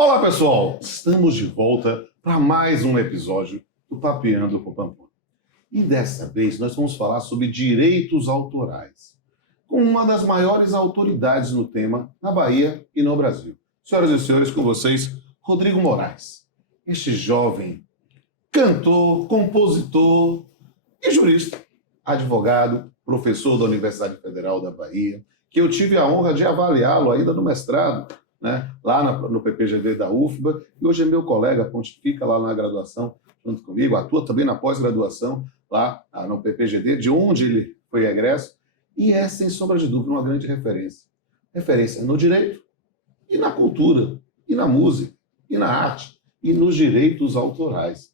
Olá, pessoal! Estamos de volta para mais um episódio do Papeando com Pampona. E dessa vez nós vamos falar sobre direitos autorais, com uma das maiores autoridades no tema na Bahia e no Brasil. Senhoras e senhores, com vocês, Rodrigo Moraes. Este jovem cantor, compositor e jurista, advogado, professor da Universidade Federal da Bahia, que eu tive a honra de avaliá-lo ainda no mestrado, né, lá no PPGD da UFBA, e hoje é meu colega, pontifica lá na graduação junto comigo, atua também na pós-graduação lá no PPGD, de onde ele foi egresso, e é, sem sombra de dúvida, uma grande referência. Referência no direito, e na cultura, e na música, e na arte, e nos direitos autorais.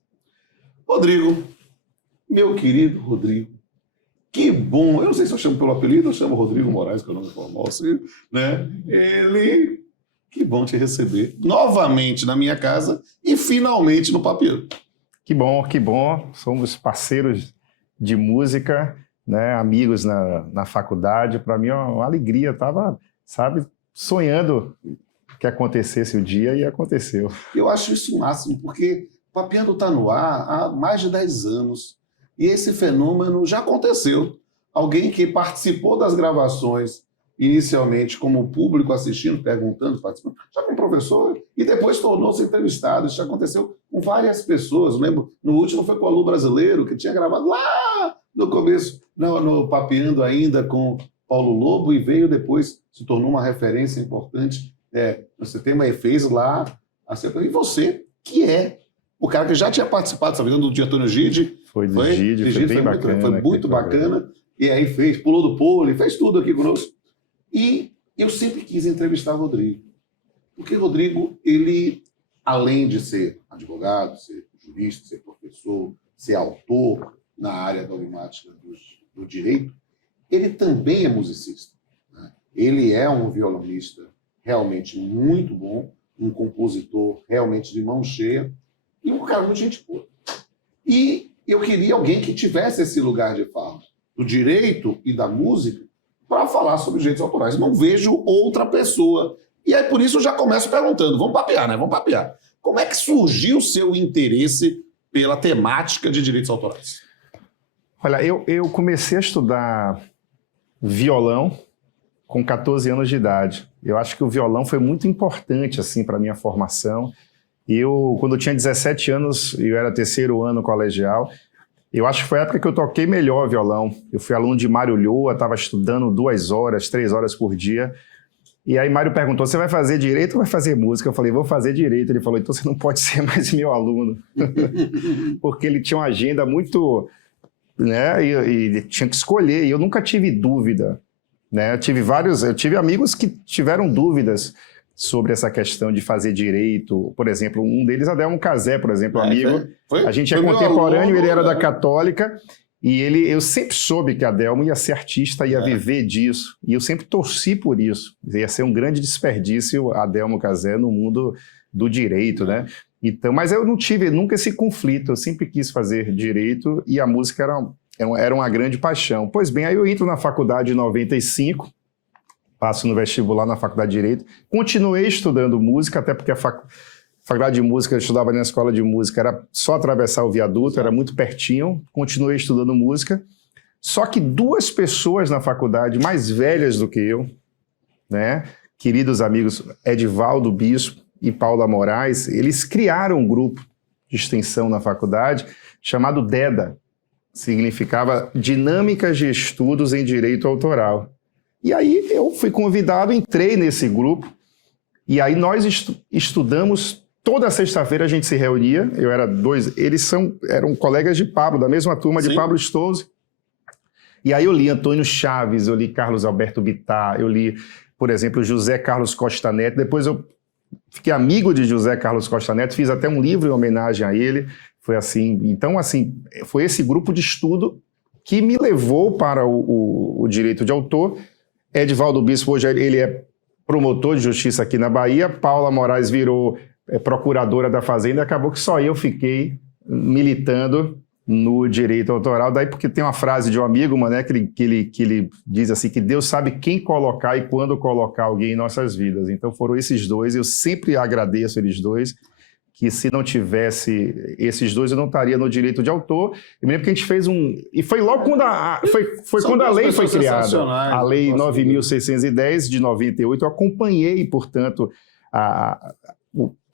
Rodrigo, meu querido Rodrigo, que bom, eu não sei se eu chamo pelo apelido, eu chamo Rodrigo Moraes, que é o nome formal, assim, né? Que bom te receber novamente na minha casa e finalmente no Papeando. Que bom. Somos parceiros de música, né? Amigos na faculdade. Para mim é uma alegria. Estava, sonhando que acontecesse o dia e aconteceu. Eu acho isso o máximo, porque o Papeando está no ar há mais de 10 anos e esse fenômeno já aconteceu. Alguém que participou das gravações inicialmente como público assistindo, perguntando, participando, já como professor, e depois tornou-se entrevistado. Isso já aconteceu com várias pessoas. Eu lembro, no último foi com o Alô Brasileiro, que tinha gravado lá no começo, no Papeando ainda com Paulo Lobo, e veio depois, se tornou uma referência importante no tema, e fez lá. E você, que é o cara que já tinha participado, sabe, do dia Antônio Gide. Foi bem bacana. Foi muito bacana. E aí pulou do pole, fez tudo aqui conosco. E eu sempre quis entrevistar o Rodrigo, porque o Rodrigo, ele, além de ser advogado, ser jurista, ser professor, ser autor na área dogmática do direito, ele também é musicista, né? Ele é um violonista realmente muito bom, um compositor realmente de mão cheia e um cara muito gente boa. E eu queria alguém que tivesse esse lugar de fala do direito e da música, para falar sobre direitos autorais. Não vejo outra pessoa. E aí, por isso, eu já começo perguntando. Vamos papear, né? Vamos papear. Como é que surgiu o seu interesse pela temática de direitos autorais? Olha, eu comecei a estudar violão com 14 anos de idade. Eu acho que o violão foi muito importante assim, para a minha formação. Quando eu tinha 17 anos, eu era terceiro ano colegial, eu acho que foi a época que eu toquei melhor violão. Eu fui aluno de Mário Lhoa, estava estudando 2 horas, 3 horas por dia. E aí Mário perguntou, você vai fazer direito ou vai fazer música? Eu falei, vou fazer direito. Ele falou, então você não pode ser mais meu aluno. Porque ele tinha uma agenda muito... né? E tinha que escolher. E eu nunca tive dúvida, né? Eu tive amigos que tiveram dúvidas sobre essa questão de fazer direito. Por exemplo, um deles, Adelmo Cazé, por exemplo, amigo. A gente é contemporâneo, ele era da Católica, e eu sempre soube que Adelmo ia ser artista, ia viver disso. E eu sempre torci por isso. Ia ser um grande desperdício Adelmo Cazé no mundo do direito, né? Então, mas eu não tive nunca esse conflito. Eu sempre quis fazer direito e a música era uma grande paixão. Pois bem, aí eu entro na faculdade em 95, passo no vestibular na Faculdade de Direito, continuei estudando música, até porque a Faculdade de Música, eu estudava na escola de música, era só atravessar o viaduto, era muito pertinho, continuei estudando música, só que 2 pessoas na faculdade, mais velhas do que eu, né, queridos amigos Edivaldo Bispo e Paula Moraes, eles criaram um grupo de extensão na faculdade chamado DEDA, significava Dinâmicas de Estudos em Direito Autoral. E aí eu fui convidado, entrei nesse grupo, e aí nós estudamos, toda sexta-feira a gente se reunia, eles eram colegas de Pablo, da mesma turma de Pablo Stouze, e aí eu li Antônio Chaves, eu li Carlos Alberto Bittar, eu li, por exemplo, José Carlos Costa Neto, depois eu fiquei amigo de José Carlos Costa Neto, fiz até um livro em homenagem a ele, foi assim, então assim, foi esse grupo de estudo que me levou para o direito de autor. Edivaldo Bispo, hoje ele é promotor de justiça aqui na Bahia, Paula Moraes virou procuradora da Fazenda, acabou que só eu fiquei militando no direito autoral, daí porque tem uma frase de um amigo, né, que ele diz assim, que Deus sabe quem colocar e quando colocar alguém em nossas vidas. Então foram esses dois, eu sempre agradeço eles dois, que se não tivesse esses dois, eu não estaria no direito de autor. Eu me lembro que a gente fez e foi logo quando quando a lei foi criada, a Lei 9.610 de 98, eu acompanhei, portanto,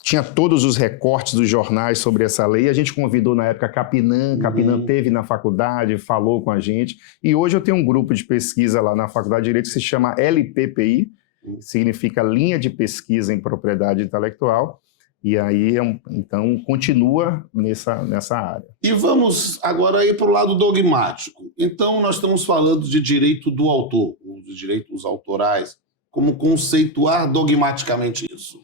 tinha todos os recortes dos jornais sobre essa lei, a gente convidou na época a Capinam teve na faculdade, falou com a gente, e hoje eu tenho um grupo de pesquisa lá na Faculdade de Direito que se chama LPPI, que significa Linha de Pesquisa em Propriedade Intelectual, e aí, então, continua nessa área. E vamos agora ir para o lado dogmático. Então, nós estamos falando de direito do autor, os direitos autorais, como conceituar dogmaticamente isso?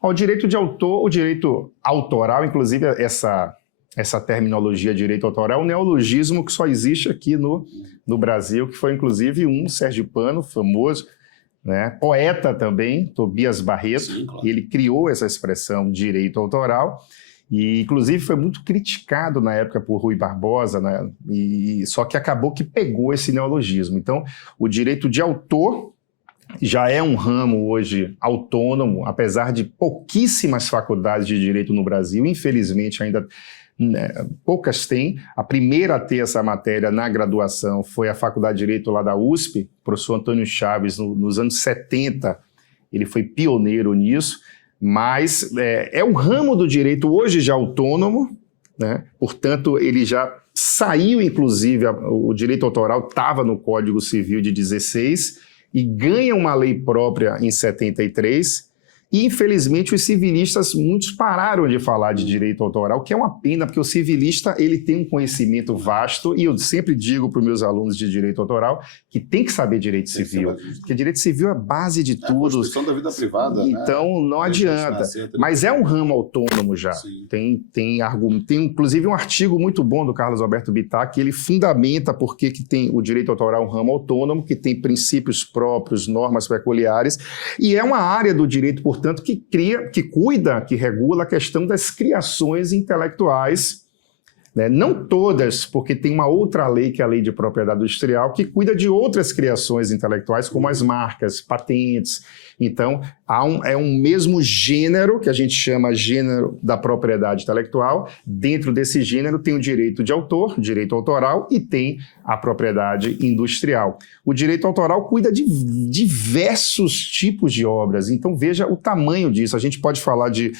O direito de autor, o direito autoral, inclusive essa terminologia direito autoral é um neologismo que só existe aqui no Brasil, que foi inclusive um sergipano famoso, né, poeta também, Tobias Barreto. Sim, claro. Ele criou essa expressão direito autoral e inclusive foi muito criticado na época por Rui Barbosa, né, só que acabou que pegou esse neologismo. Então, o direito de autor já é um ramo hoje autônomo, apesar de pouquíssimas faculdades de direito no Brasil, infelizmente ainda poucas têm. A primeira a ter essa matéria na graduação foi a Faculdade de Direito lá da USP, o professor Antônio Chaves, nos anos 70, ele foi pioneiro nisso, mas é um ramo do direito hoje já autônomo, né? Portanto, ele já saiu, inclusive, o direito autoral estava no Código Civil de 16, e ganha uma lei própria em 73, e infelizmente os civilistas, muitos pararam de falar de direito autoral, que é uma pena, porque o civilista ele tem um conhecimento vasto, e eu sempre digo para os meus alunos de direito autoral que tem que saber direito civil, porque direito civil é a base de tudo. A Constituição da vida privada, então, né? Não adianta, mas é um ramo autônomo já. Tem inclusive um artigo muito bom do Carlos Alberto Bittar, que ele fundamenta por que tem o direito autoral um ramo autônomo, que tem princípios próprios, normas peculiares, e é uma área do direito, portanto, que cuida, que regula a questão das criações intelectuais, né? Não todas, porque tem uma outra lei, que é a Lei de Propriedade Industrial, que cuida de outras criações intelectuais, como as marcas, patentes. Então, é um mesmo gênero, que a gente chama gênero da propriedade intelectual. Dentro desse gênero tem o direito de autor, direito autoral, e tem a propriedade industrial. O direito autoral cuida de diversos tipos de obras, então veja o tamanho disso. A gente pode falar de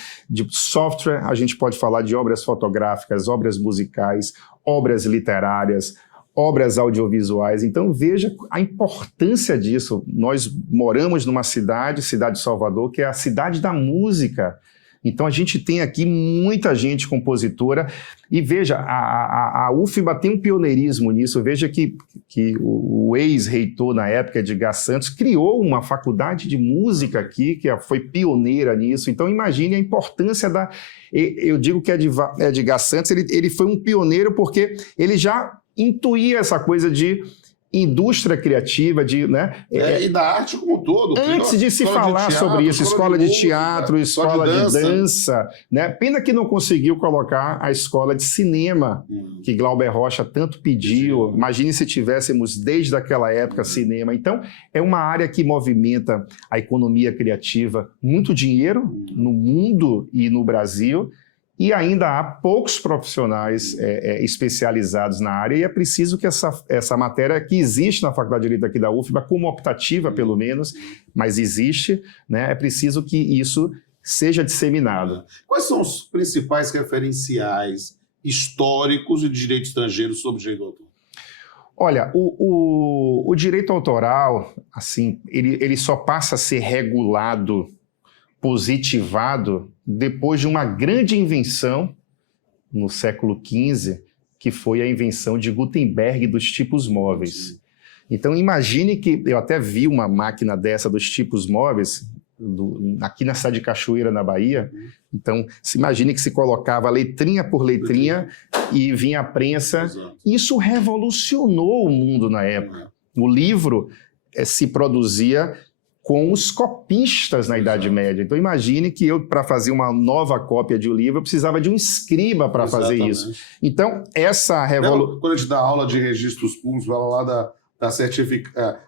software, a gente pode falar de obras fotográficas, obras musicais, obras literárias, obras audiovisuais. Então veja a importância disso. Nós moramos numa cidade de Salvador, que é a cidade da música. Então a gente tem aqui muita gente compositora, e veja, a UFBA tem um pioneirismo nisso. Veja que o ex-reitor na época, Edgar Santos, criou uma faculdade de música aqui, que foi pioneira nisso. Então imagine a importância eu digo que Edgar Santos, ele foi um pioneiro porque ele já intuía essa coisa de indústria criativa, né? E da arte como um todo. Antes de se falar sobre isso, escola de teatro, escola de dança, né? Pena que não conseguiu colocar a escola de cinema, que Glauber Rocha tanto pediu. Imagine se tivéssemos desde aquela época cinema. Então, é uma área que movimenta a economia criativa, muito dinheiro no mundo e no Brasil, e ainda há poucos profissionais especializados na área, e é preciso que essa matéria, que existe na Faculdade de Direito aqui da UFBA, como optativa pelo menos, mas existe, né? É preciso que isso seja disseminado. Quais são os principais referenciais históricos de direito estrangeiro sobre direito autor? Olha, o direito autoral, assim, ele só passa a ser regulado, positivado, depois de uma grande invenção no século XV, que foi a invenção de Gutenberg dos tipos móveis. Sim. Então imagine que, eu até vi uma máquina dessa dos tipos móveis, aqui na cidade de Cachoeira, na Bahia. Então, se imagine que se colocava letrinha por letrinha e vinha a prensa. Exato. Isso revolucionou o mundo na época. O livro se produzia com os copistas na Idade Média. Então imagine que eu, para fazer uma nova cópia de um livro, eu precisava de um escriba para fazer isso. Então essa revolução... Quando a gente dá aula de registros públicos, fala lá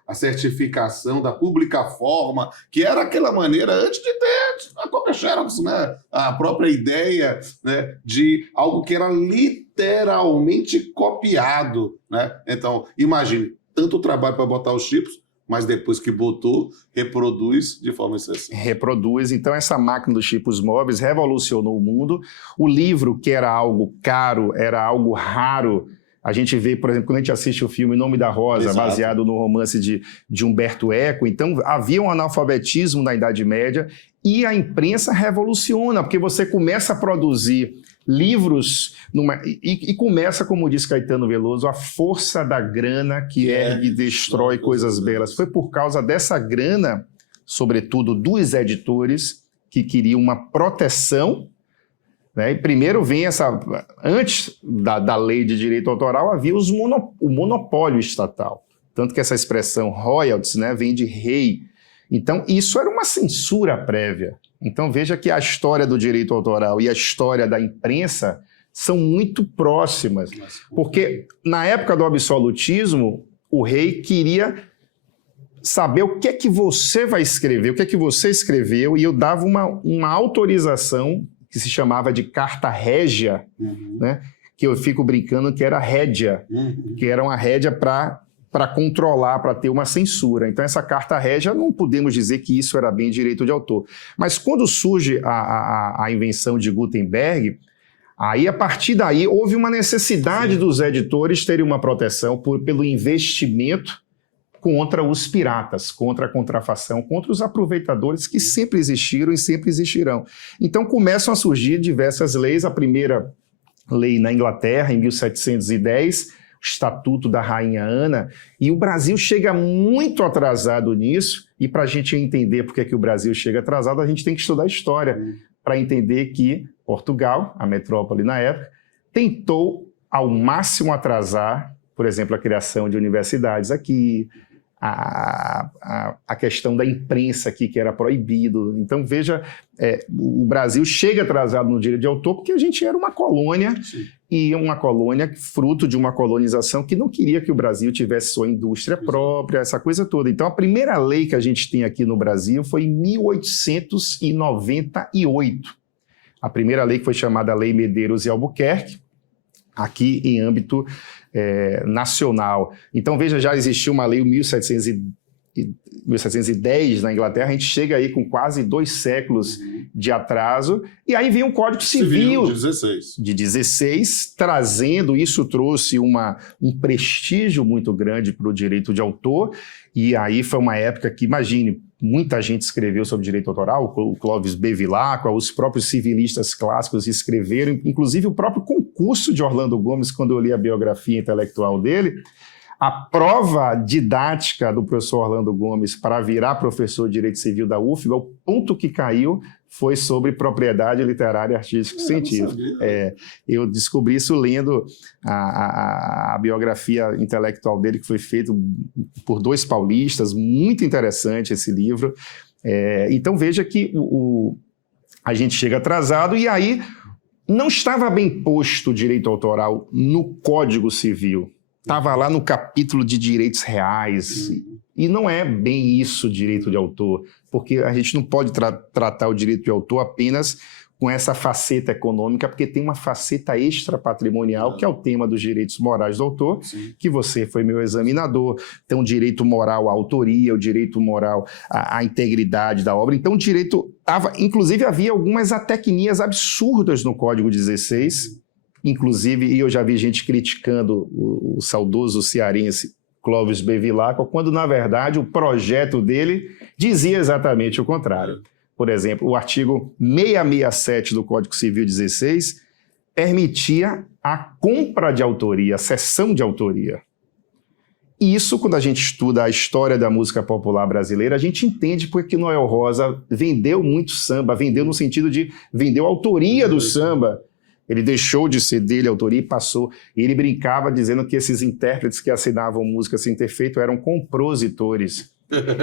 a certificação da pública forma, que era aquela maneira, antes de ter a cópia Xerox, né? A própria ideia, né, de algo que era literalmente copiado, né? Então, imagine, tanto trabalho para botar os tipos, mas depois que botou, reproduz de forma excessiva. Reproduz. Então, essa máquina dos tipos móveis revolucionou o mundo. O livro, que era algo caro, era algo raro. A gente vê, por exemplo, quando a gente assiste o filme Nome da Rosa, exato, baseado no romance de Humberto Eco. Então, havia um analfabetismo na Idade Média e a imprensa revoluciona, porque você começa a produzir livros e começa, como diz Caetano Veloso, a força da grana que ergue e destrói coisas belas. Foi por causa dessa grana, sobretudo dos editores, que queriam uma proteção, né? E primeiro vem antes da lei de direito autoral, havia o monopólio estatal. Tanto que essa expressão royalties, né, vem de rei. Então, isso era uma censura prévia. Então, veja que a história do direito autoral e a história da imprensa são muito próximas. Porque, na época do absolutismo, o rei queria saber o que é que você vai escrever, o que é que você escreveu, e eu dava uma autorização que se chamava de carta régia, né? Que eu fico brincando que era rédea, que era uma rédea para controlar, para ter uma censura. Então, essa carta régia, não podemos dizer que isso era bem direito de autor. Mas quando surge a invenção de Gutenberg, aí, a partir daí, houve uma necessidade dos editores terem uma proteção pelo investimento contra os piratas, contra a contrafação, contra os aproveitadores que sempre existiram e sempre existirão. Então, começam a surgir diversas leis. A primeira lei na Inglaterra, em 1710, o Estatuto da Rainha Ana, e o Brasil chega muito atrasado nisso, e para a gente entender por que o Brasil chega atrasado, a gente tem que estudar história, para entender que Portugal, a metrópole na época, tentou ao máximo atrasar, por exemplo, a criação de universidades aqui, a questão da imprensa aqui, que era proibido. Então, veja, o Brasil chega atrasado no direito de autor porque a gente era uma colônia, sim, e uma colônia fruto de uma colonização que não queria que o Brasil tivesse sua indústria própria, essa coisa toda. Então, a primeira lei que a gente tem aqui no Brasil foi em 1898. A primeira lei que foi chamada Lei Medeiros e Albuquerque, aqui em âmbito nacional. Então, veja, já existiu uma lei em 1710 na Inglaterra, a gente chega aí com quase 2 séculos de atraso, e aí vem um Código Civil de 16, trazendo, isso trouxe um prestígio muito grande para o direito de autor, e aí foi uma época que, imagine, muita gente escreveu sobre direito autoral, o Clóvis Bevilacqua, os próprios civilistas clássicos escreveram, inclusive o próprio concurso de Orlando Gomes, quando eu li a biografia intelectual dele, a prova didática do professor Orlando Gomes para virar professor de Direito Civil da UFBA, o ponto que caiu foi sobre propriedade literária, artística e científica. Eu descobri isso lendo a biografia intelectual dele, que foi feita por 2 paulistas, muito interessante esse livro. Então veja que a gente chega atrasado, e aí não estava bem posto o direito autoral no Código Civil. Estava lá no capítulo de direitos reais, e não é bem isso direito de autor, porque a gente não pode tratar o direito de autor apenas com essa faceta econômica, porque tem uma faceta extrapatrimonial, que é o tema dos direitos morais do autor, sim, que você foi meu examinador. Tem o direito moral à autoria, o direito moral à integridade da obra. Então, o direito inclusive, havia algumas atecnias absurdas no Código 16, inclusive, e eu já vi gente criticando o saudoso cearense Clóvis Bevilacqua, quando, na verdade, o projeto dele dizia exatamente o contrário. Por exemplo, o artigo 667 do Código Civil 16 permitia a compra de autoria, a cessão de autoria. E isso, quando a gente estuda a história da música popular brasileira, a gente entende porque Noel Rosa vendeu muito samba, vendeu no sentido de vendeu a autoria do samba. Ele deixou de ser dele a autoria e passou. E ele brincava dizendo que esses intérpretes que assinavam música sem ter feito eram compositores.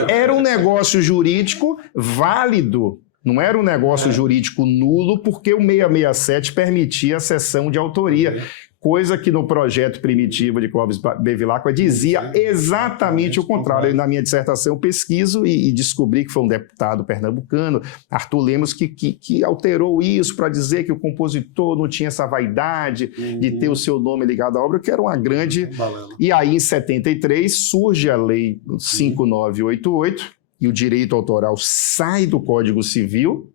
Era um negócio jurídico válido, não era um negócio jurídico nulo, porque o 667 permitia a cessão de autoria. Coisa que no projeto primitivo de Clóvis Bevilacqua dizia exatamente o contrário. Na minha dissertação eu pesquiso e descobri que foi um deputado pernambucano, Arthur Lemos, que alterou isso para dizer que o compositor não tinha essa vaidade de ter o seu nome ligado à obra, que era uma grande... E aí, em 73, surge a Lei 5988 e o direito autoral sai do Código Civil.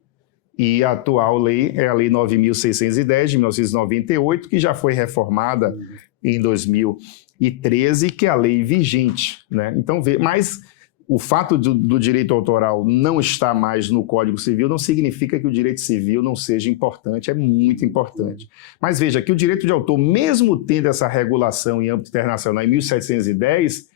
E a atual lei é a Lei 9.610, de 1998, que já foi reformada em 2013, que é a lei vigente, né? Então, mas o fato do direito autoral não estar mais no Código Civil não significa que o direito civil não seja importante, é muito importante. Mas veja que o direito de autor, mesmo tendo essa regulação em âmbito internacional em 1710,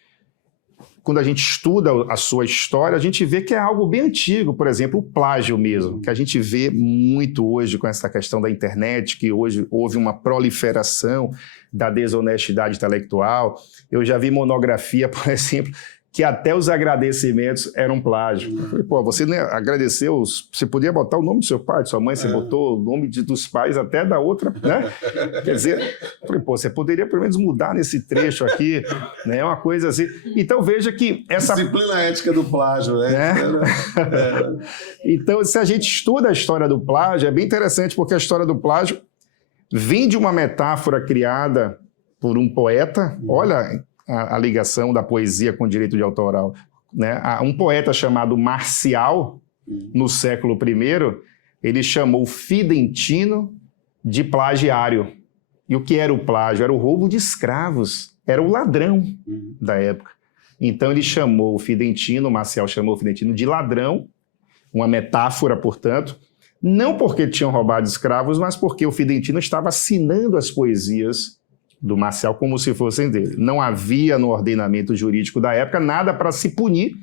quando a gente estuda a sua história, a gente vê que é algo bem antigo. Por exemplo, o plágio mesmo, que a gente vê muito hoje com essa questão da internet, que hoje houve uma proliferação da desonestidade intelectual. Eu já vi monografia, por exemplo, que até os agradecimentos eram plágio. Eu falei, pô, você não agradeceu, você podia botar o nome do seu pai, de sua mãe, você botou o nome dos pais até da outra, né? Quer dizer, eu falei, pô, você poderia pelo menos mudar nesse trecho aqui, né? Uma coisa assim. Então veja que essa... Disciplina ética do plágio, né? Então, se a gente estuda a história do plágio, é bem interessante, porque a história do plágio vem de uma metáfora criada por um poeta, olha... A ligação da poesia com o direito de autoral, né? Um poeta chamado Marcial, no século I, ele chamou Fidentino de plagiário. E o que era o plágio? Era o roubo de escravos, era o ladrão da época. Então ele chamou o Fidentino, Marcial chamou o Fidentino de ladrão, uma metáfora, portanto, não porque tinham roubado escravos, mas porque o Fidentino estava assinando as poesias do Marcial como se fossem dele. Não havia no ordenamento jurídico da época nada para se punir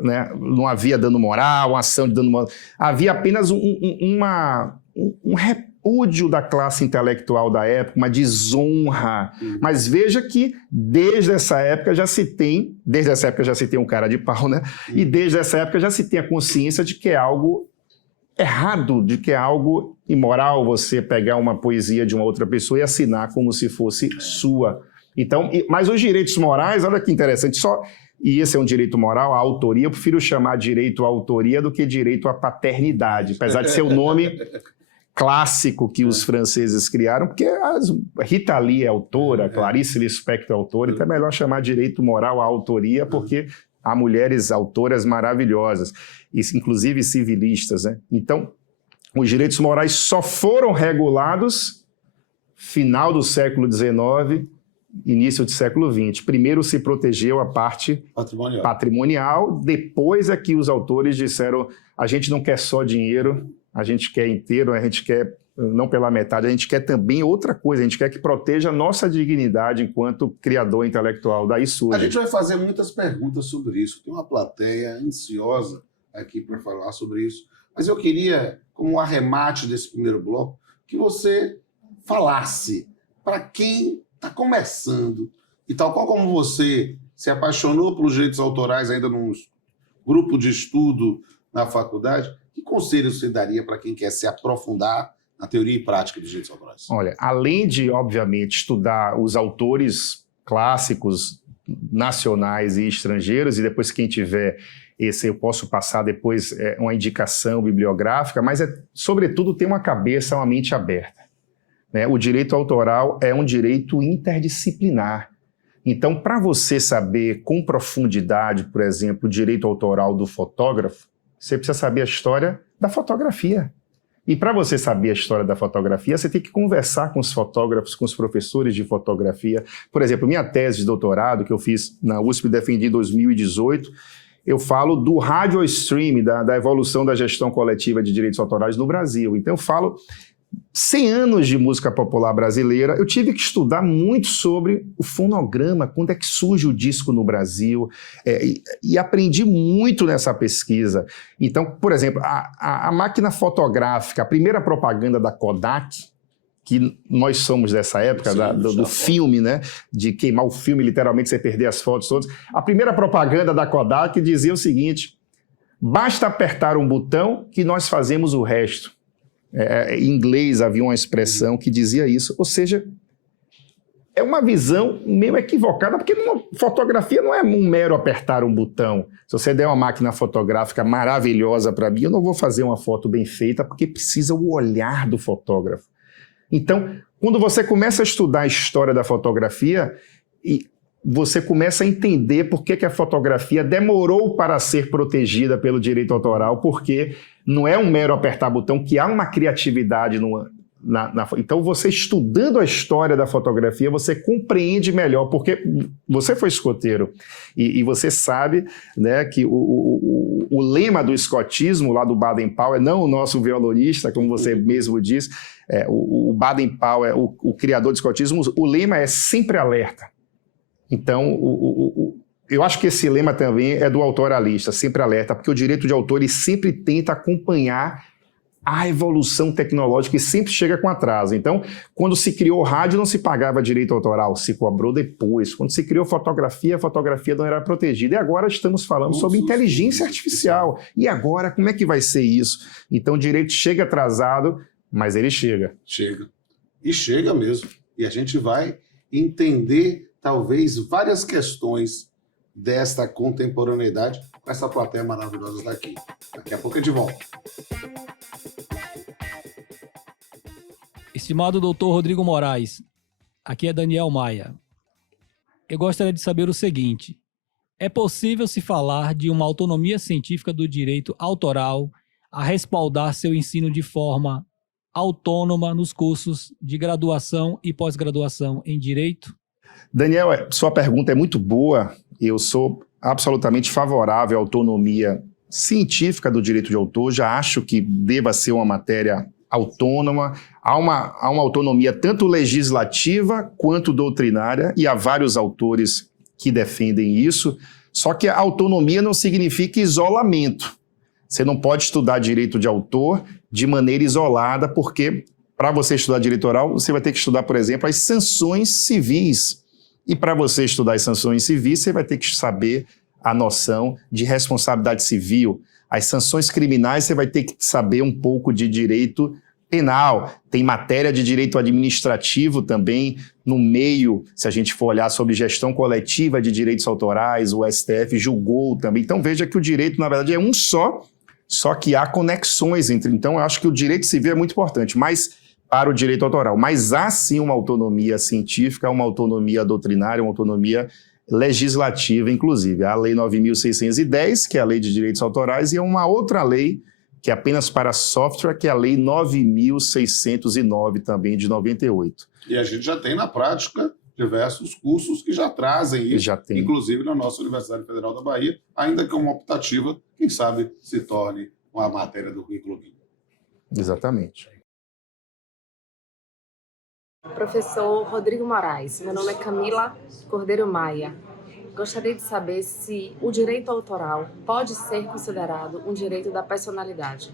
né? Não havia dano moral, uma ação de dano moral. Havia apenas um repúdio da classe intelectual da época, uma desonra. Mas veja que desde essa época já se tem um cara de pau, né? E desde essa época já se tem a consciência de que é algo errado, de que é algo imoral você pegar uma poesia de uma outra pessoa e assinar como se fosse sua. Então, mas os direitos morais, olha que interessante, e esse é um direito moral, a autoria, eu prefiro chamar direito à autoria do que direito à paternidade, apesar de ser o nome clássico que os franceses criaram, porque Rita Lee é autora, Clarice Lispector é autora, então é melhor chamar direito moral à autoria, porque há mulheres autoras maravilhosas, inclusive civilistas, né? Então, os direitos morais só foram regulados final do século XIX, início do século XX. Primeiro se protegeu a parte patrimonial, depois é que os autores disseram, a gente não quer só dinheiro, a gente quer inteiro, a gente quer, não pela metade, a gente quer também outra coisa, a gente quer que proteja a nossa dignidade enquanto criador intelectual. Daí surge. A gente vai fazer muitas perguntas sobre isso, tem uma plateia ansiosa aqui para falar sobre isso, mas eu queria, como arremate desse primeiro bloco, que você falasse para quem está começando, e tal qual como você se apaixonou pelos direitos autorais ainda num grupo de estudo na faculdade, que conselhos você daria para quem quer se aprofundar na teoria e prática dos direitos autorais? Olha, além de, obviamente, estudar os autores clássicos nacionais e estrangeiros, e depois quem tiver esse eu posso passar depois uma indicação bibliográfica, mas sobretudo ter uma cabeça, uma mente aberta, né? O direito autoral é um direito interdisciplinar. Então, para você saber com profundidade, por exemplo, o direito autoral do fotógrafo, você precisa saber a história da fotografia. E para você saber a história da fotografia, você tem que conversar com os fotógrafos, com os professores de fotografia. Por exemplo, minha tese de doutorado, que eu fiz na USP, defendi em 2018, eu falo do radio stream, da evolução da gestão coletiva de direitos autorais no Brasil. Então, eu falo 100 anos de música popular brasileira, eu tive que estudar muito sobre o fonograma, quando é que surge o disco no Brasil, e aprendi muito nessa pesquisa. Então, por exemplo, a máquina fotográfica, a primeira propaganda da Kodak, que nós somos dessa época, do filme, né? De queimar o filme, literalmente, você perder as fotos todas. A primeira propaganda da Kodak dizia o seguinte: basta apertar um botão que nós fazemos o resto. Em inglês havia uma expressão que dizia isso. Ou seja, é uma visão meio equivocada, porque fotografia não é um mero apertar um botão. Se você der uma máquina fotográfica maravilhosa para mim, eu não vou fazer uma foto bem feita, porque precisa o olhar do fotógrafo. Então, quando você começa a estudar a história da fotografia, você começa a entender por que a fotografia demorou para ser protegida pelo direito autoral, porque não é um mero apertar botão, que há uma criatividade Então, você estudando a história da fotografia, você compreende melhor, porque você foi escoteiro e você sabe, né, que o lema do escotismo lá do Baden-Powell, não o nosso violonista, como você mesmo diz, o Baden-Powell, o criador do escotismo, o lema é sempre alerta. Então, eu acho que esse lema também é do autoralista, sempre alerta, porque o direito de autor ele sempre tenta acompanhar a evolução tecnológica e sempre chega com atraso. Então, quando se criou o rádio, não se pagava direito autoral, se cobrou depois. Quando se criou fotografia, a fotografia não era protegida. E agora estamos falando sobre inteligência artificial. E agora, como é que vai ser isso? Então, o direito chega atrasado, mas ele chega. Chega. E chega mesmo. E a gente vai entender, talvez, várias questões desta contemporaneidade com essa plateia maravilhosa daqui. Daqui a pouco é de volta. Estimado Dr. Rodrigo Moraes, aqui é Daniel Maia. Eu gostaria de saber o seguinte: é possível se falar de uma autonomia científica do direito autoral a respaldar seu ensino de forma autônoma nos cursos de graduação e pós-graduação em direito? Daniel, sua pergunta é muito boa. Eu sou absolutamente favorável à autonomia científica do direito de autor. Já acho que deva ser uma matéria autônoma. Há uma autonomia tanto legislativa quanto doutrinária, e há vários autores que defendem isso. Só que a autonomia não significa isolamento. Você não pode estudar direito de autor de maneira isolada, porque para você estudar direito oral, você vai ter que estudar, por exemplo, as sanções civis. E para você estudar as sanções civis, você vai ter que saber a noção de responsabilidade civil. As sanções criminais, você vai ter que saber um pouco de direito penal. Tem matéria de direito administrativo também no meio, se a gente for olhar sobre gestão coletiva de direitos autorais, o STF julgou também. Então veja que o direito, na verdade, é um só que há conexões entre. Então eu acho que o direito civil é muito importante, mas para o direito autoral. Mas há sim uma autonomia científica, uma autonomia doutrinária, uma autonomia legislativa, inclusive. Há a Lei 9.610, que é a Lei de Direitos Autorais, e há uma outra lei, que é apenas para software, que é a Lei 9.609, também de 98. E a gente já tem na prática diversos cursos que já trazem isso, inclusive na nossa Universidade Federal da Bahia, ainda que uma optativa, quem sabe se torne uma matéria do currículo. Exatamente. Professor Rodrigo Moraes, meu nome é Camila Cordeiro Maia. Gostaria de saber se o direito autoral pode ser considerado um direito da personalidade.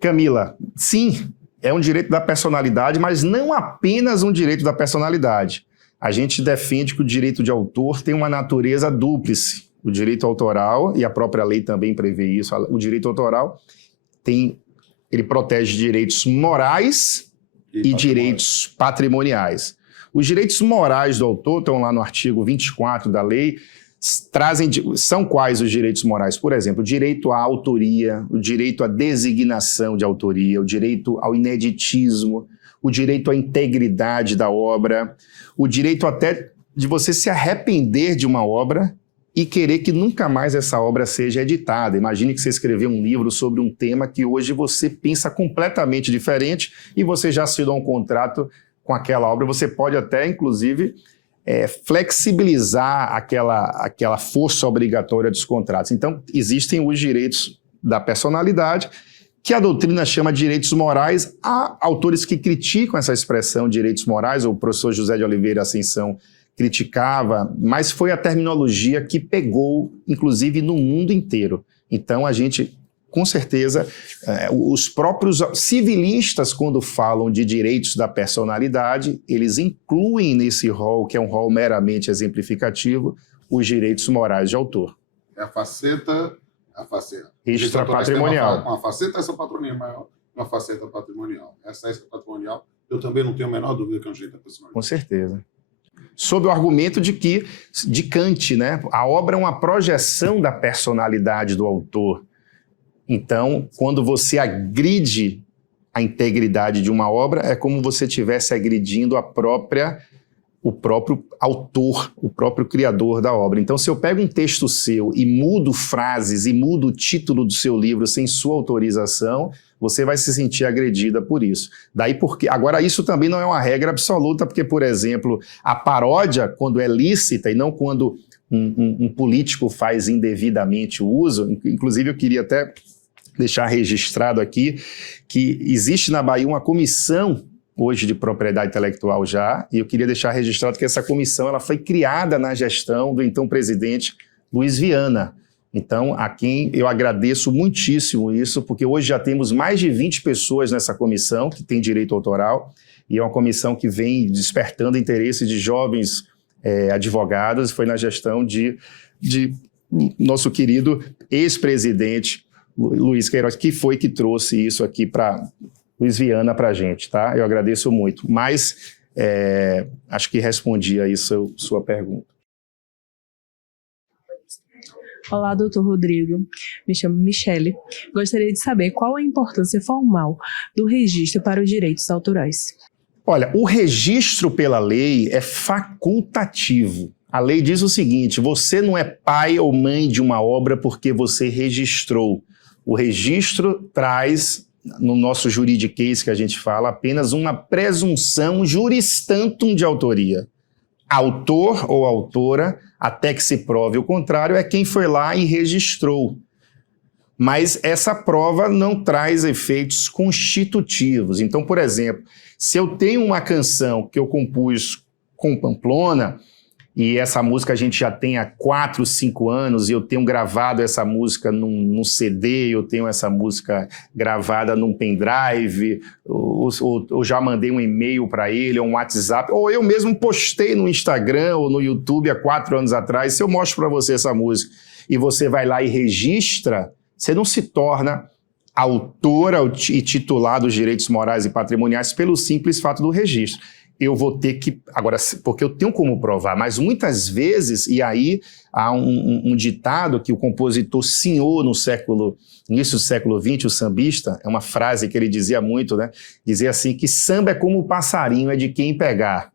Camila, sim, é um direito da personalidade, mas não apenas um direito da personalidade. A gente defende que o direito de autor tem uma natureza dúplice. O direito autoral, e a própria lei também prevê isso, o direito autoral ele protege direitos morais e direitos patrimoniais. Os direitos morais do autor estão lá no artigo 24 da lei, são quais os direitos morais? Por exemplo, o direito à autoria, o direito à designação de autoria, o direito ao ineditismo, o direito à integridade da obra, o direito até de você se arrepender de uma obra e querer que nunca mais essa obra seja editada. Imagine que você escreveu um livro sobre um tema que hoje você pensa completamente diferente e você já assinou um contrato com aquela obra. Você pode até, inclusive, flexibilizar aquela força obrigatória dos contratos. Então, existem os direitos da personalidade, que a doutrina chama de direitos morais. Há autores que criticam essa expressão direitos morais, o professor José de Oliveira Ascensão criticava, mas foi a terminologia que pegou, inclusive, no mundo inteiro. Então, a gente com certeza, os próprios civilistas, quando falam de direitos da personalidade, eles incluem nesse rol, que é um rol meramente exemplificativo, os direitos morais de autor. É a faceta Extrapatrimonial. Uma faceta extrapatrimonial, uma faceta patrimonial. Essa extrapatrimonial, eu também não tenho a menor dúvida que é um direito da personalidade. Com certeza. Sob o argumento de Kant, né? A obra é uma projeção da personalidade do autor. Então, quando você agride a integridade de uma obra, é como você estivesse agredindo o próprio autor, o próprio criador da obra. Então, se eu pego um texto seu e mudo frases e mudo o título do seu livro sem sua autorização, você vai se sentir agredida por isso. Daí porque agora isso também não é uma regra absoluta, porque, por exemplo, a paródia, quando é lícita e não quando um político faz indevidamente o uso, inclusive eu queria até deixar registrado aqui que existe na Bahia uma comissão hoje de propriedade intelectual já, e eu queria deixar registrado que essa comissão ela foi criada na gestão do então presidente Luiz Viana. Então, a quem eu agradeço muitíssimo isso, porque hoje já temos mais de 20 pessoas nessa comissão que tem direito autoral, e é uma comissão que vem despertando interesse de jovens advogados, foi na gestão de nosso querido ex-presidente Luiz Queiroz, que foi que trouxe isso aqui para Luiz Viana para a gente, tá? Eu agradeço muito, mas acho que respondi aí sua pergunta. Olá, doutor Rodrigo. Me chamo Michele. Gostaria de saber qual a importância formal do registro para os direitos autorais. Olha, o registro pela lei é facultativo. A lei diz o seguinte: você não é pai ou mãe de uma obra porque você registrou. O registro traz, no nosso juridiquês que a gente fala, apenas uma presunção juris tantum de autoria. Autor ou autora, até que se prove o contrário, é quem foi lá e registrou. Mas essa prova não traz efeitos constitutivos. Então, por exemplo, se eu tenho uma canção que eu compus com Pamplona, e essa música a gente já tem há 4, 5 anos, e eu tenho gravado essa música num CD, eu tenho essa música gravada num pendrive, ou já mandei um e-mail para ele, ou um WhatsApp, ou eu mesmo postei no Instagram ou no YouTube há 4 anos atrás. Se eu mostro para você essa música e você vai lá e registra, você não se torna autora e titular dos direitos morais e patrimoniais pelo simples fato do registro. Eu vou ter que... Agora, porque eu tenho como provar, mas muitas vezes, e aí há um ditado que o compositor Senhor no início do século XX, o sambista, é uma frase que ele dizia muito, né? Dizia assim que samba é como o passarinho, é de quem pegar.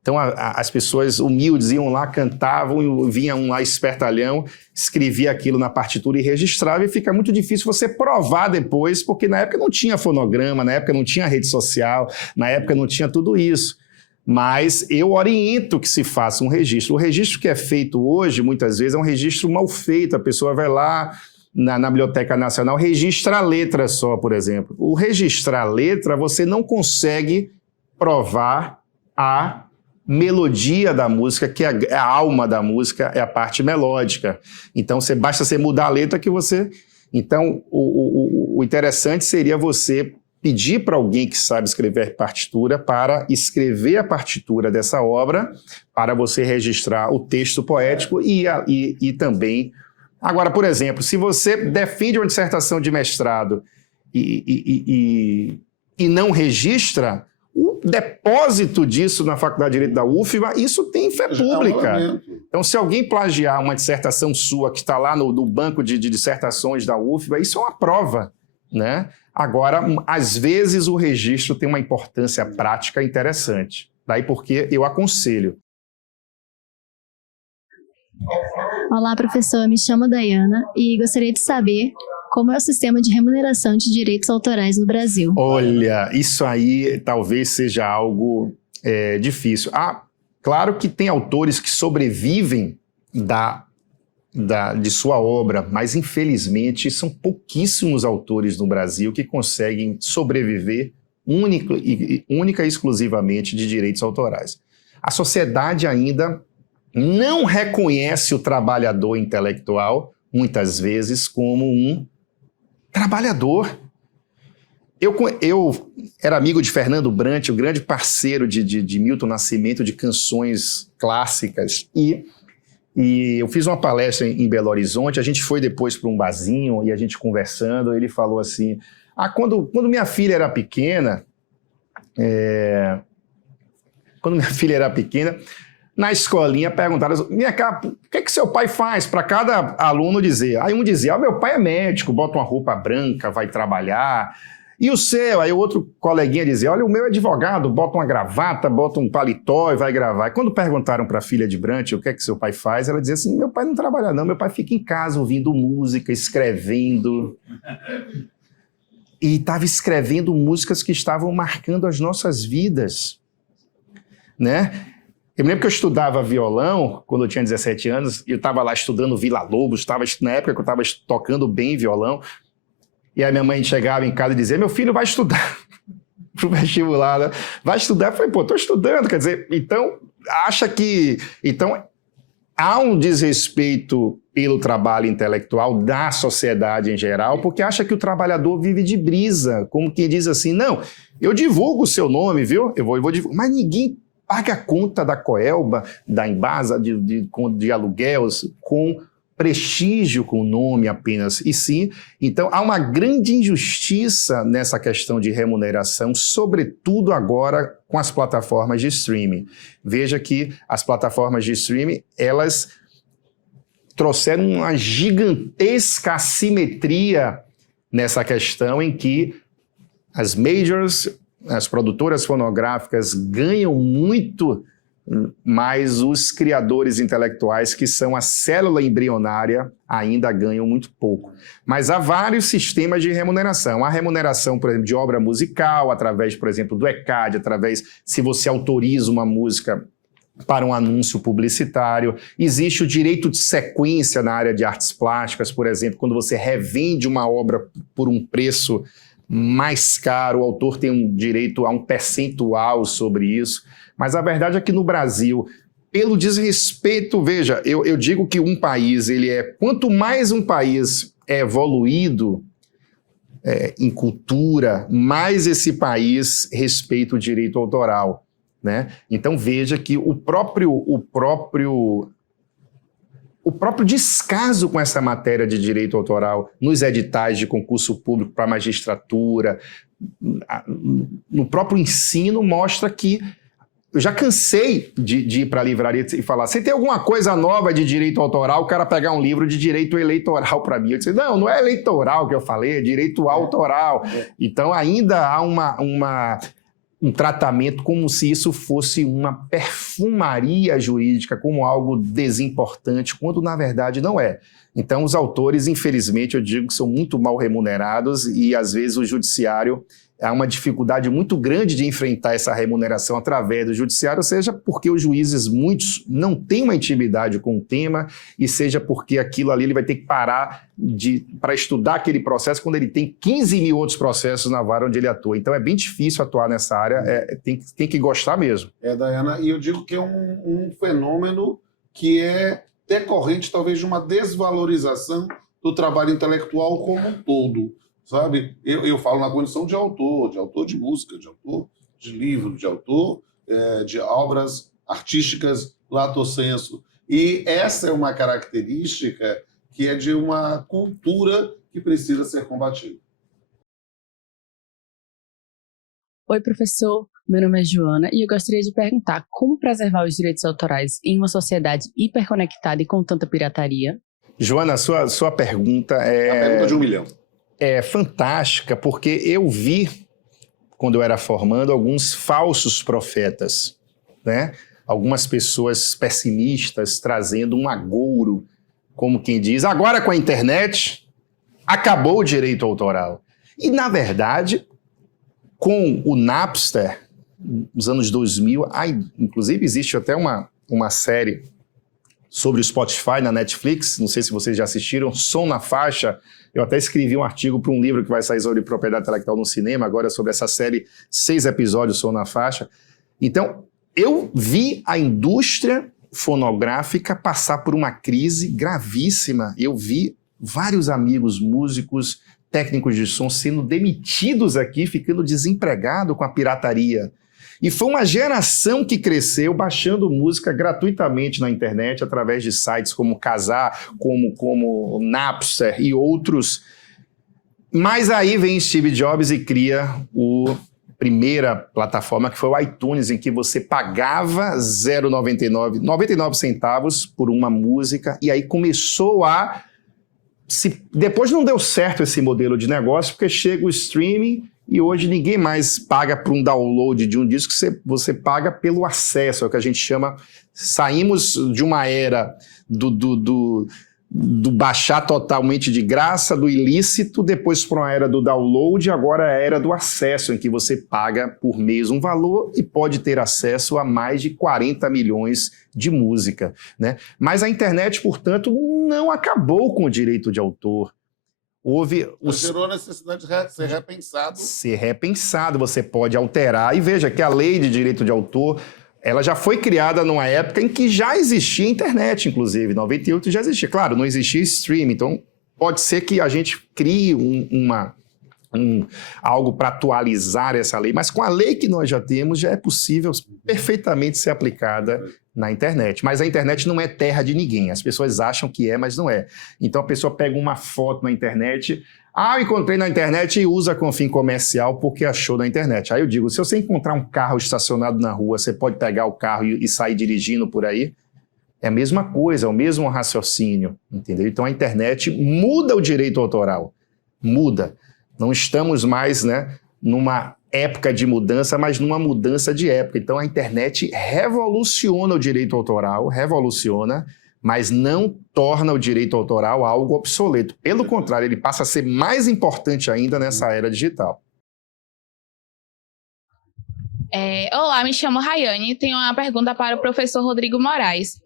Então as pessoas humildes iam lá, cantavam, vinha um lá espertalhão, escrevia aquilo na partitura e registrava, e fica muito difícil você provar depois, porque na época não tinha fonograma, na época não tinha rede social, na época não tinha tudo isso. Mas eu oriento que se faça um registro. O registro que é feito hoje, muitas vezes, é um registro mal feito. A pessoa vai lá na Biblioteca Nacional, registra a letra só, por exemplo. O registrar a letra, você não consegue provar a melodia da música, que é a alma da música, é a parte melódica. Então, basta você mudar a letra que você... Então, o interessante seria você pedir para alguém que sabe escrever partitura para escrever a partitura dessa obra, para você registrar o texto poético e também... Agora, por exemplo, se você defende uma dissertação de mestrado e não registra... O depósito disso na Faculdade de Direito da UFBA, isso tem fé pública. Então, se alguém plagiar uma dissertação sua que está lá no banco de dissertações da UFBA, isso é uma prova, né? Agora, às vezes, o registro tem uma importância prática interessante. Daí porque eu aconselho. Olá, professor. Me chamo Dayana e gostaria de saber como é o sistema de remuneração de direitos autorais no Brasil. Olha, isso aí talvez seja algo difícil. Claro que tem autores que sobrevivem de sua obra, mas infelizmente são pouquíssimos autores no Brasil que conseguem sobreviver única e exclusivamente de direitos autorais. A sociedade ainda não reconhece o trabalhador intelectual, muitas vezes, como um trabalhador. Eu era amigo de Fernando Brant, o grande parceiro de Milton Nascimento, de canções clássicas, e eu fiz uma palestra em Belo Horizonte, a gente foi depois para um barzinho e a gente conversando, ele falou assim, quando minha filha era pequena, na escolinha perguntaram, minha cara, o que seu pai faz para cada aluno dizer? Aí um dizia, meu pai é médico, bota uma roupa branca, vai trabalhar. E o seu? Aí o outro coleguinha dizia, olha, o meu é advogado, bota uma gravata, bota um paletó e vai gravar. E quando perguntaram para a filha de Brant o que é que seu pai faz, ela dizia assim, meu pai não trabalha não, meu pai fica em casa ouvindo música, escrevendo. E estava escrevendo músicas que estavam marcando as nossas vidas, né? Eu me lembro que eu estudava violão, quando eu tinha 17 anos, eu estava lá estudando Vila Lobos, na época que eu estava tocando bem violão, e aí minha mãe chegava em casa e dizia, meu filho vai estudar pro vestibular, né? Vai estudar? Eu falei, pô, estou estudando, quer dizer, então, então há um desrespeito pelo trabalho intelectual da sociedade em geral, porque acha que o trabalhador vive de brisa, como quem diz assim, não, eu divulgo o seu nome, viu? Eu vou divulgar, mas ninguém paga a conta da Coelba, da Embasa, de aluguel, com prestígio com o nome apenas, e sim, então há uma grande injustiça nessa questão de remuneração, sobretudo agora com as plataformas de streaming. Veja que as plataformas de streaming, elas trouxeram uma gigantesca assimetria nessa questão em que as majors, as produtoras fonográficas ganham muito, mas os criadores intelectuais, que são a célula embrionária, ainda ganham muito pouco. Mas há vários sistemas de remuneração. Há remuneração, por exemplo, de obra musical, através, por exemplo, do ECAD, se você autoriza uma música para um anúncio publicitário. Existe o direito de sequência na área de artes plásticas, por exemplo, quando você revende uma obra por um preço mais caro, o autor tem um direito a um percentual sobre isso. Mas a verdade é que no Brasil, pelo desrespeito, veja, eu digo que um país, quanto mais um país é evoluído em cultura, mais esse país respeita o direito autoral, né? Então veja que o próprio descaso com essa matéria de direito autoral nos editais de concurso público para magistratura, no próprio ensino, mostra que eu já cansei de ir para a livraria e falar, você tem alguma coisa nova de direito autoral? O cara pegar um livro de direito eleitoral para mim. Eu disse, não é eleitoral que eu falei, é direito autoral. Então ainda há um tratamento como se isso fosse uma perfumaria jurídica, como algo desimportante, quando na verdade não é. Então os autores, infelizmente, eu digo que são muito mal remunerados e às vezes o judiciário há uma dificuldade muito grande de enfrentar essa remuneração através do judiciário, seja porque os juízes, muitos, não têm uma intimidade com o tema, e seja porque aquilo ali ele vai ter que parar para estudar aquele processo quando ele tem 15 mil outros processos na vara onde ele atua. Então é bem difícil atuar nessa área, tem que gostar mesmo. Dayana, e eu digo que é um fenômeno que é decorrente talvez de uma desvalorização do trabalho intelectual como um todo. Sabe? Eu falo na condição de autor de música, de autor de livro, de autor de obras artísticas lato sensu. E essa é uma característica que é de uma cultura que precisa ser combatida. Oi, professor. Meu nome é Joana e eu gostaria de perguntar como preservar os direitos autorais em uma sociedade hiperconectada e com tanta pirataria? Joana, sua pergunta é... A pergunta de 1 milhão. É fantástica, porque eu vi, quando eu era formando, alguns falsos profetas, né? Algumas pessoas pessimistas trazendo um agouro, como quem diz, agora com a internet acabou o direito autoral. E, na verdade, com o Napster, nos anos 2000, inclusive existe até uma série sobre o Spotify na Netflix, não sei se vocês já assistiram, Som na Faixa. Eu até escrevi um artigo para um livro que vai sair sobre propriedade intelectual no cinema, agora sobre essa série, 6 episódios, Som na Faixa. Então, eu vi a indústria fonográfica passar por uma crise gravíssima. Eu vi vários amigos músicos técnicos de som sendo demitidos aqui, ficando desempregados com a pirataria. E foi uma geração que cresceu baixando música gratuitamente na internet, através de sites como Kazaa, como Napster e outros. Mas aí vem Steve Jobs e cria a primeira plataforma, que foi o iTunes, em que você pagava 0,99 centavos por uma música, e aí começou a... Depois não deu certo esse modelo de negócio, porque chega o streaming e hoje ninguém mais paga por um download de um disco, você paga pelo acesso, é o que a gente chama... Saímos de uma era do baixar totalmente de graça, do ilícito, depois para uma era do download, agora é a era do acesso, em que você paga por mês um valor e pode ter acesso a mais de 40 milhões de música, né? Mas a internet, portanto, não acabou com o direito de autor. Gerou a necessidade de ser repensado. Ser repensado, você pode alterar. E veja que a lei de direito de autor, ela já foi criada numa época em que já existia internet, inclusive. Em 98 já existia. Claro, não existia streaming, então pode ser que a gente crie algo para atualizar essa lei, mas com a lei que nós já temos, já é possível perfeitamente ser aplicada na internet. Mas a internet não é terra de ninguém. As pessoas acham que é, mas não é. Então a pessoa pega uma foto na internet... eu encontrei na internet e usa com fim comercial porque achou na internet. Aí eu digo, se você encontrar um carro estacionado na rua, você pode pegar o carro e sair dirigindo por aí? É a mesma coisa, é o mesmo raciocínio, entendeu? Então a internet muda o direito autoral, muda. Não estamos mais, né, numa época de mudança, mas numa mudança de época. Então a internet revoluciona o direito autoral, revoluciona, mas não torna o direito autoral algo obsoleto. Pelo contrário, ele passa a ser mais importante ainda nessa era digital. Olá, me chamo Rayane e tenho uma pergunta para o professor Rodrigo Moraes.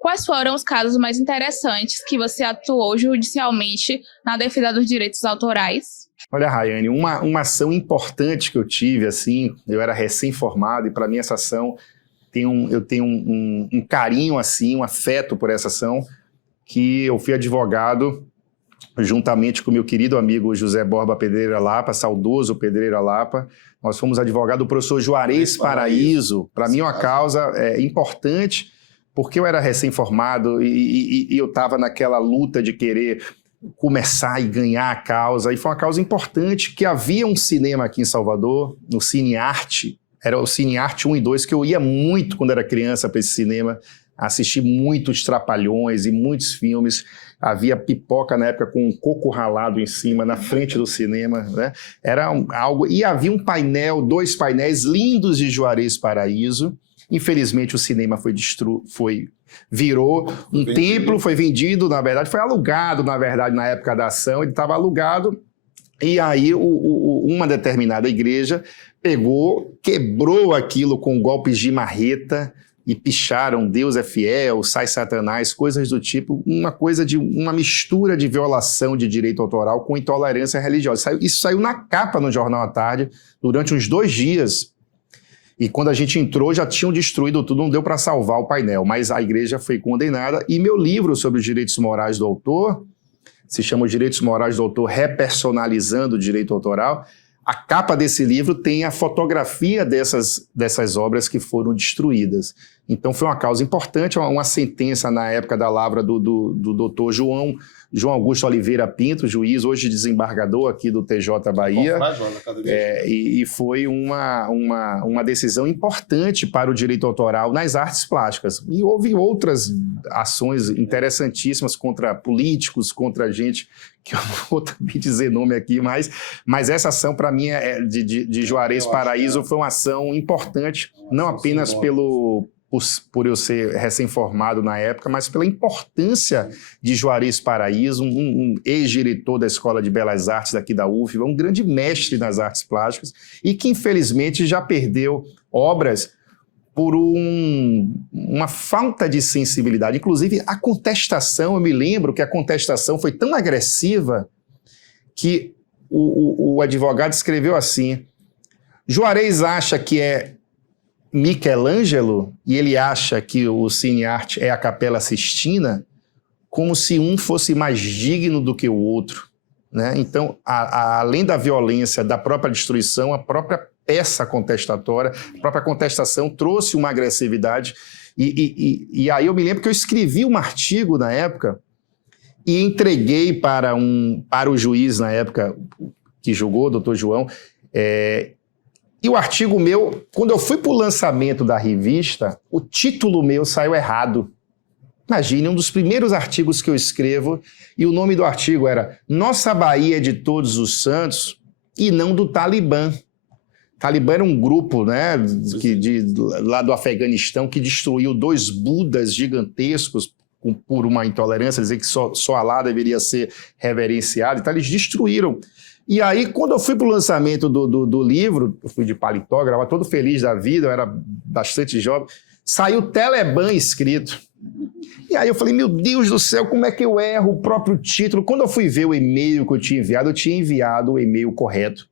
Quais foram os casos mais interessantes que você atuou judicialmente na defesa dos direitos autorais? Olha, Rayane, uma ação importante que eu tive, assim, eu era recém-formado e para mim essa ação... eu tenho um carinho, assim, um afeto por essa ação, que eu fui advogado juntamente com meu querido amigo José Borba Pedreira Lapa, saudoso Pedreira Lapa. Nós fomos advogados do professor Juarez Paraíso. Para mim, uma causa importante, porque eu era recém-formado e eu estava naquela luta de querer começar e ganhar a causa. E foi uma causa importante, que havia um cinema aqui em Salvador, no Cine Arte. Era o Cine Arte 1 e 2, que eu ia muito quando era criança para esse cinema, assisti muitos Trapalhões e muitos filmes. Havia pipoca na época com um coco ralado em cima, na frente do cinema, né? Era algo... E havia um painel, 2 painéis lindos de Juarez Paraíso. Infelizmente o cinema virou um templo, foi vendido, na verdade, foi alugado, na verdade, na época da ação, ele estava alugado. E aí uma determinada igreja pegou, quebrou aquilo com golpes de marreta e picharam Deus é fiel, sai Satanás, coisas do tipo, uma mistura de violação de direito autoral com intolerância religiosa. Isso saiu na capa no Jornal à Tarde durante uns 2 dias. E quando a gente entrou, já tinham destruído tudo, não deu para salvar o painel, mas a igreja foi condenada. E meu livro sobre os direitos morais do autor, se chama Os Direitos Morais do Autor, Repersonalizando o Direito Autoral. A capa desse livro tem a fotografia dessas obras que foram destruídas. Então foi uma causa importante, uma sentença na época da lavra do doutor João Augusto Oliveira Pinto, juiz, hoje desembargador aqui do TJ Bahia. E foi uma decisão importante para o direito autoral nas artes plásticas. E houve outras ações interessantíssimas contra políticos, contra gente, que eu não vou também dizer nome aqui, mas essa ação, para mim, de Juarez Paraíso, foi uma ação importante, não apenas por eu ser recém-formado na época, mas pela importância de Juarez Paraíso, um ex-diretor da Escola de Belas Artes daqui da UFBA, um grande mestre nas artes plásticas, e que, infelizmente, já perdeu obras por uma falta de sensibilidade. Inclusive, a contestação, eu me lembro que a contestação foi tão agressiva que o advogado escreveu assim: Juarez acha que é Michelangelo e ele acha que o Cine Arte é a Capela Sistina, como se um fosse mais digno do que o outro. né? Então, além da violência, da própria destruição, a própria peça contestatória, a própria contestação trouxe uma agressividade. E aí eu me lembro que eu escrevi um artigo na época e entreguei para o juiz na época que julgou, o doutor João. E o artigo meu, quando eu fui para o lançamento da revista, o título meu saiu errado. Imagine, um dos primeiros artigos que eu escrevo, e o nome do artigo era Nossa Bahia é de Todos os Santos e não do Talibã. Talibã era um grupo, né, lá do Afeganistão que destruiu 2 budas gigantescos por uma intolerância, dizer que só Alá deveria ser reverenciado. Então eles destruíram. E aí, quando eu fui para o lançamento do livro, eu fui de paletó, estava todo feliz da vida, eu era bastante jovem, saiu Teleban escrito. E aí eu falei, meu Deus do céu, como é que eu erro o próprio título? Quando eu fui ver o e-mail que eu tinha enviado o e-mail correto,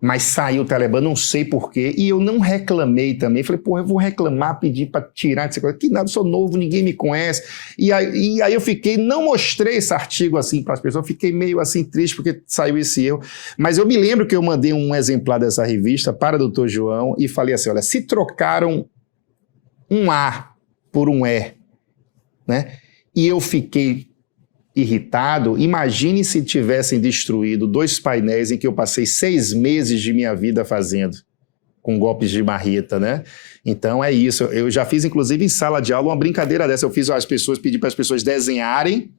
mas saiu o Teleban, não sei porquê, e eu não reclamei também. Falei, porra, eu vou reclamar, pedir para tirar dessa coisa. Que nada, eu sou novo, ninguém me conhece. E aí eu fiquei, não mostrei esse artigo assim para as pessoas, fiquei meio assim triste porque saiu esse erro. Mas eu me lembro que eu mandei um exemplar dessa revista para o Dr. João e falei assim, olha, se trocaram um A por um E, né? E eu fiquei irritado, imagine se tivessem destruído 2 painéis em que eu passei 6 meses de minha vida fazendo, com golpes de marreta, né? Então é isso, eu já fiz inclusive em sala de aula uma brincadeira dessa, eu fiz pedi para as pessoas desenharem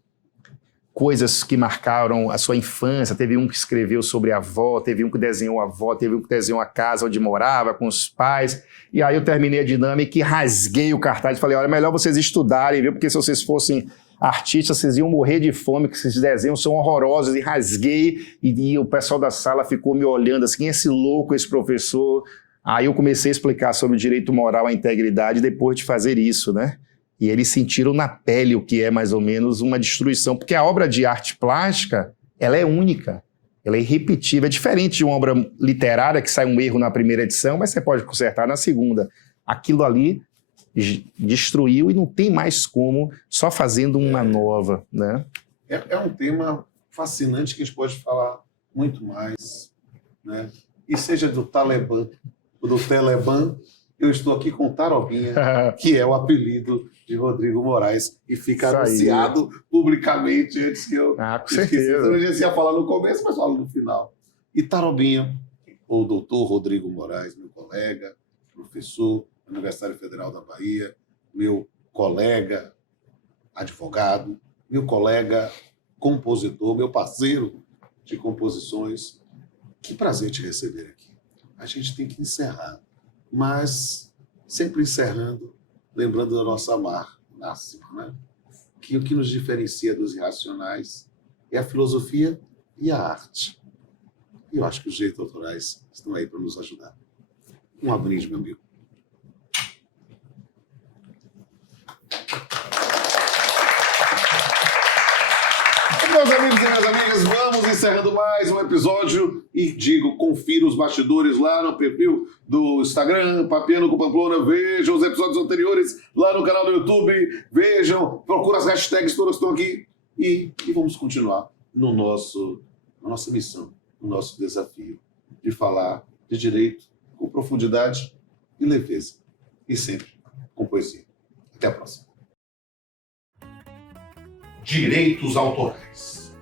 coisas que marcaram a sua infância, teve um que escreveu sobre a avó, teve um que desenhou a avó, teve um que desenhou a casa onde morava, com os pais, e aí eu terminei a dinâmica e rasguei o cartaz e falei, olha, é melhor vocês estudarem, viu? Porque se vocês fossem artistas, vocês iam morrer de fome, que esses desenhos são horrorosos, e rasguei, e o pessoal da sala ficou me olhando assim, quem é esse louco, esse professor? Aí eu comecei a explicar sobre o direito moral à integridade depois de fazer isso, né? E eles sentiram na pele o que é mais ou menos uma destruição, porque a obra de arte plástica, ela é única, ela é irrepetível, é diferente de uma obra literária que sai um erro na primeira edição, mas você pode consertar na segunda. Aquilo ali destruiu e não tem mais como, só fazendo uma nova, né? É um tema fascinante que a gente pode falar muito mais, né? E seja do Talibã ou do Teleban, eu estou aqui com Tarobinha, que é o apelido de Rodrigo Moraes, e fica Isso anunciado publicamente antes que eu com certeza. Eu já ia falar no começo, mas falo no final. E Tarobinha, o doutor Rodrigo Moraes, meu colega, professor, Universidade Federal da Bahia, meu colega advogado, meu colega compositor, meu parceiro de composições. Que prazer te receber aqui. A gente tem que encerrar, mas sempre encerrando, lembrando da nossa máxima, né? Que o que nos diferencia dos irracionais é a filosofia e a arte. E eu acho que os direitos autorais estão aí para nos ajudar. Um brinde, meu amigo. Meus amigos e minhas amigas, vamos encerrando mais um episódio e digo, confira os bastidores lá no perfil do Instagram, Papiando com Pamplona, vejam os episódios anteriores lá no canal do YouTube, vejam, procura as hashtags todas que estão aqui e vamos continuar na nossa missão, no nosso desafio de falar de direito com profundidade e leveza e sempre com poesia. Até a próxima. Direitos autorais.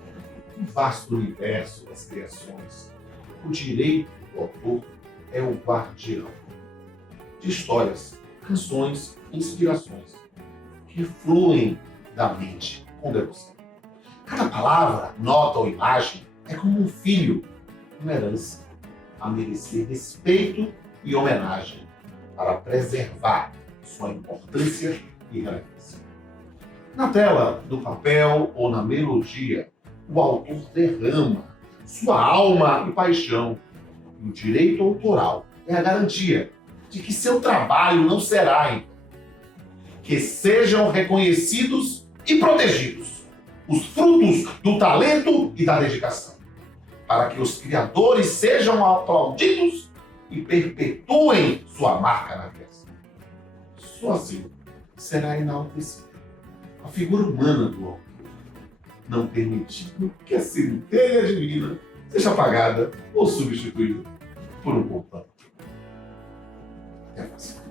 Um vasto universo das criações. O direito do autor é o guardião de histórias, canções, inspirações que fluem da mente com devoção. Cada palavra, nota ou imagem é como um filho, uma herança, a merecer respeito e homenagem para preservar sua importância e relevância. Na tela, do papel ou na melodia, o autor derrama sua alma e paixão. E o direito autoral é a garantia de que seu trabalho não será em vão. Que sejam reconhecidos e protegidos os frutos do talento e da dedicação, para que os criadores sejam aplaudidos e perpetuem sua marca na criação. Só assim será enaltecida a figura humana do autor, não permitindo que a centelha divina seja apagada ou substituída por um computador. É fácil.